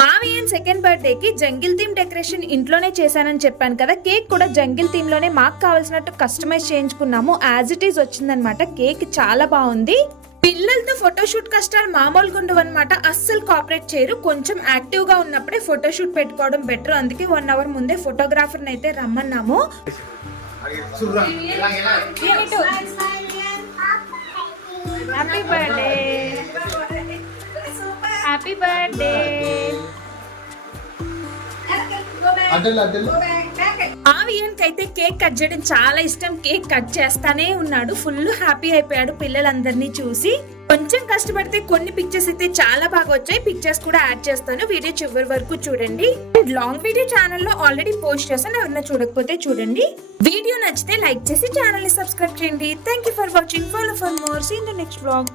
మావియన్ second birthday కి jungle theme decoration ఇంట్లోనే చేశానని చెప్పాను కదా. కేక్ కూడా జంగిల్ థీమ్ లోనే మాకు కావాల్సినట్టు కస్టమైజ్ చేయించుకున్నాము. యాజ్ ఇట్ ఈస్ వచ్చిందనమాట. కేక్ చాలా బాగుంది. పిల్లలతో ఫోటోషూట్ కష్టాలు మామూలుగా ఉండవు అనమాట. అస్సలు కోఆపరేట్ చేయరు. కొంచెం యాక్టివ్ గా ఉన్నప్పుడే ఫోటోషూట్ పెట్టుకోవడం బెటర్. అందుకే 1 అవర్ ముందే ఫోటోగ్రాఫర్ అయితే రమ్మన్నాము. Happy birthday, happy birthday. ఆవియన్ కైతే కేక్ కట్ చేయడం చాలా ఇష్టం. కేక్ కట్ చేస్తానే ఉన్నాడు. ఫుల్ హ్యాపీ అయిపోయాడు పిల్లలందరినీ చూసి. కొంచెం కష్టపడితే కొన్ని పిక్చర్స్ అయితే చాలా బాగా వచ్చాయి. పిక్చర్స్ కూడా యాడ్ చేస్తాను. వీడియో చివరి వరకు చూడండి. లాంగ్ వీడియో ఛానల్లో ఆల్రెడీ పోస్ట్ చేస్తాను. ఎవరైనా చూడకపోతే చూడండి. వీడియో నచ్చితే లైక్ చేసి ఛానల్ ని సబ్స్క్రైబ్ చేయండి. Thank you for watching. Follow for more. See in the next vlog.